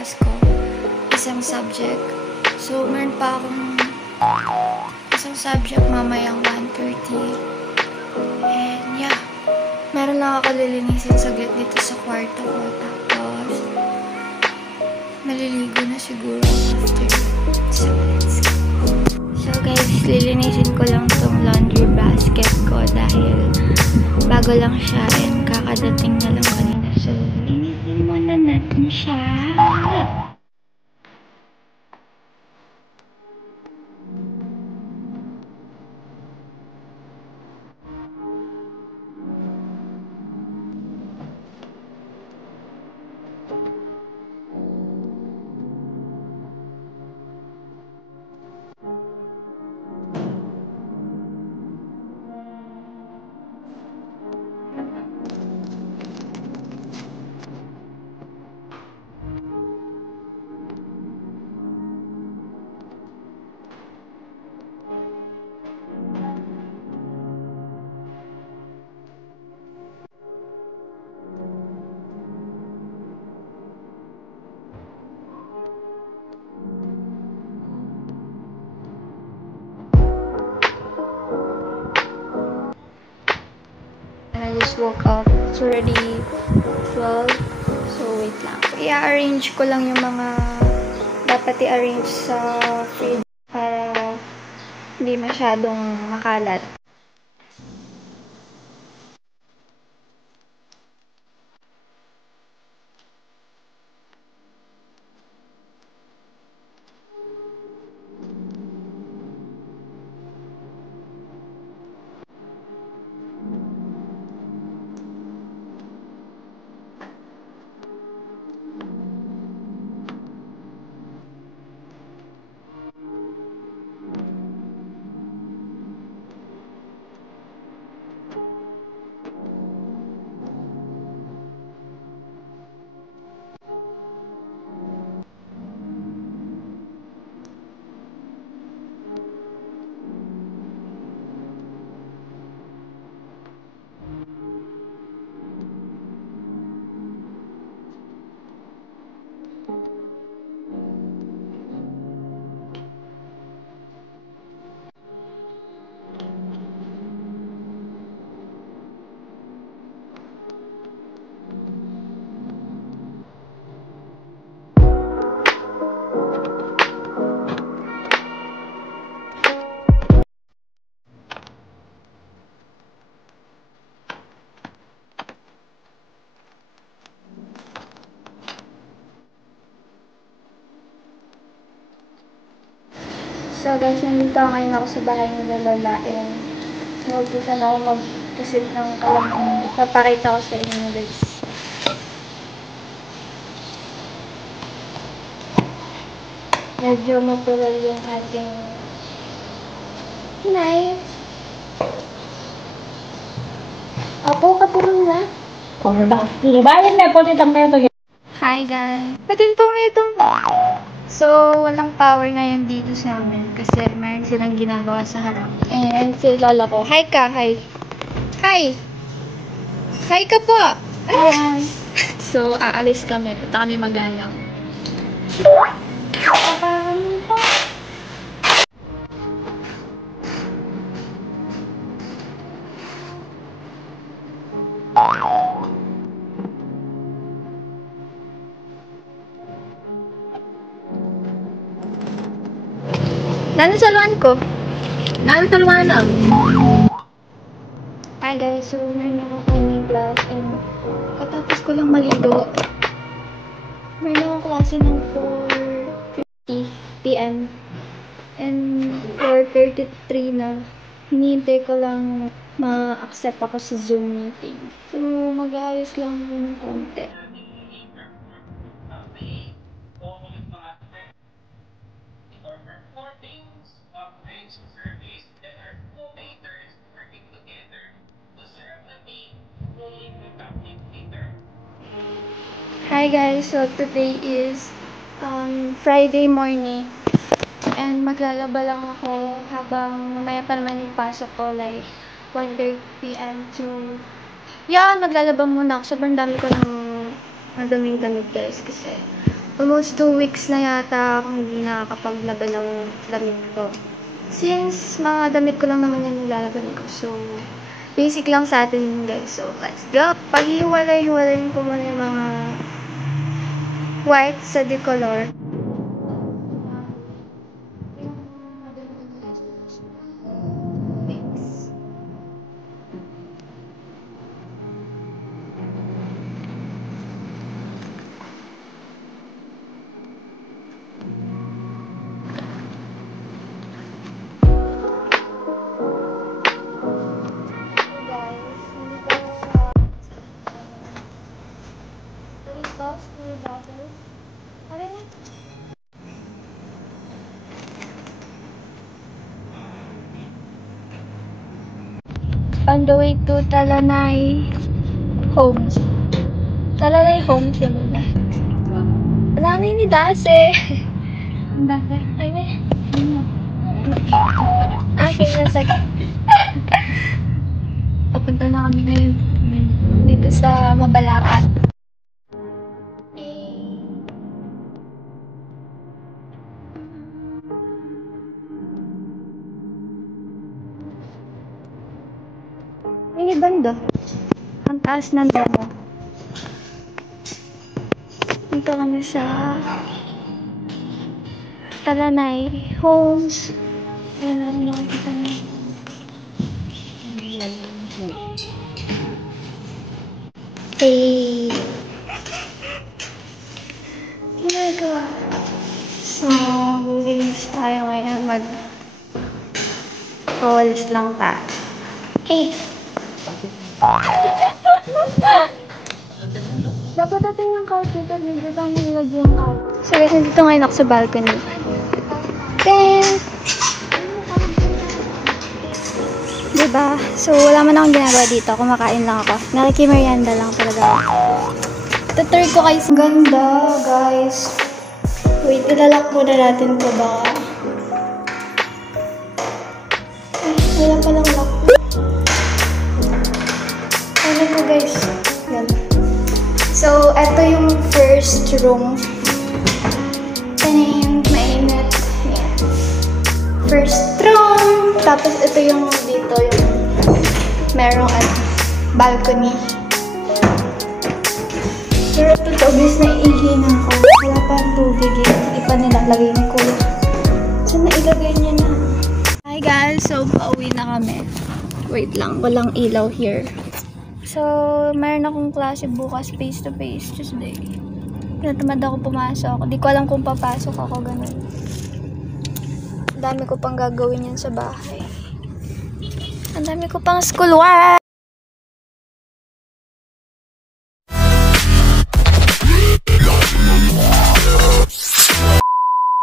class ko. Isang subject. So, meron pa akong isang subject mamayang 1:30. And yeah, meron lang ako lilinisin saglit dito sa kwarto ko. Tapos, maliligo na siguro after. So, let's go. So guys, lilinisin ko lang tong laundry basket ko dahil bago lang siya and kakadating na lang kanina. So, linisin muna natin siya. I just woke up. It's already 12. So, wait lang. I-arrange ko lang yung mga dapat i-arrange sa fridge para hindi masyadong makalat. So guys, nandito ngayon ako sa bahay ni Lola and mag-isa na ako mag-isip ng kalamang papakita ko sa inyo guys. Medyo natural yung ating knife. Apo, katulong na. Bayan na po nitang meto. Hi guys! Patin po ito. So, walang power ngayon dito sa amin kasi mayroon silang ginagawa sa harap. And si Lola ko. Hi ka! Hi! Hi! Hi ka po! Hi! So, aalis kami. Punta kami mag-ayang. Nanasaluan ko. Nakakalwa lang. Hi guys, so meron ako kaming class and katapos ko lang maligo. Meron akong klase ng 4:50 PM and 4:33 na. Hinihintay ko lang ma-accept ako sa Zoom meeting. So, mag-aayos lang ng konti. Hi guys, so today is Friday morning and maglalaba lang ako habang mamaya pa naman yung pasok ko like 1:30 PM to maglalaba muna ako. Sobrang dami ko ng madaming damit guys kasi almost 2 weeks na yata akong hindi nakakapaglaban ng damit ko. Since mga damit ko lang naman yung nilalaban ko. So, basic lang sa atin yun, guys. So, let's go! Pag-hiwalay-hiwalayin ko muna yung mga white sa decolor. On the way to Talanay Homes. Talanay Homes yun na. Talanay ni Dase. Dase? Ay, may. Sige. Papunta na kami ngayon dito sa Mabalacat. May banda. Ang taas ng damo. Dito kami sa Talanay Homes. Ayan natin nakikita niyo. Hey! Oh my God! So, linis tayo ngayon. Mag-rolls lang tayo. Hey! Dapat natin yung carpet at hindi tayo nilagyan yung carpet. So guys, nandito ngayon ako sa balcony. Then, diba? So wala man akong ginagawa dito. Kumakain lang ako. Nakikimerienda lang talaga ako. Tutur ko kayo. Ganda, guys. Wait, ilalak muna natin ito baka. Ay, wala palang lock. Ano po guys? Yan. So, ito yung first room. Tanim, mainit. Yan. First room. Tapos ito yung dito yung merong balcony. Pero ito obvious na iihinan ko. Wala pa ang tubig eh. Hindi pa nilalagay ni Kuya. Saan na ilagay niya na? Hi guys! So, pauwi na kami. Wait lang, walang ilaw here. So, mayroon akong klase bukas face-to-face Tuesday. Natamad ako pumasok. Di ko alam kung papasok ako, ganun. Ang dami ko pang gagawin yan sa bahay. Ang dami ko pang schoolwork!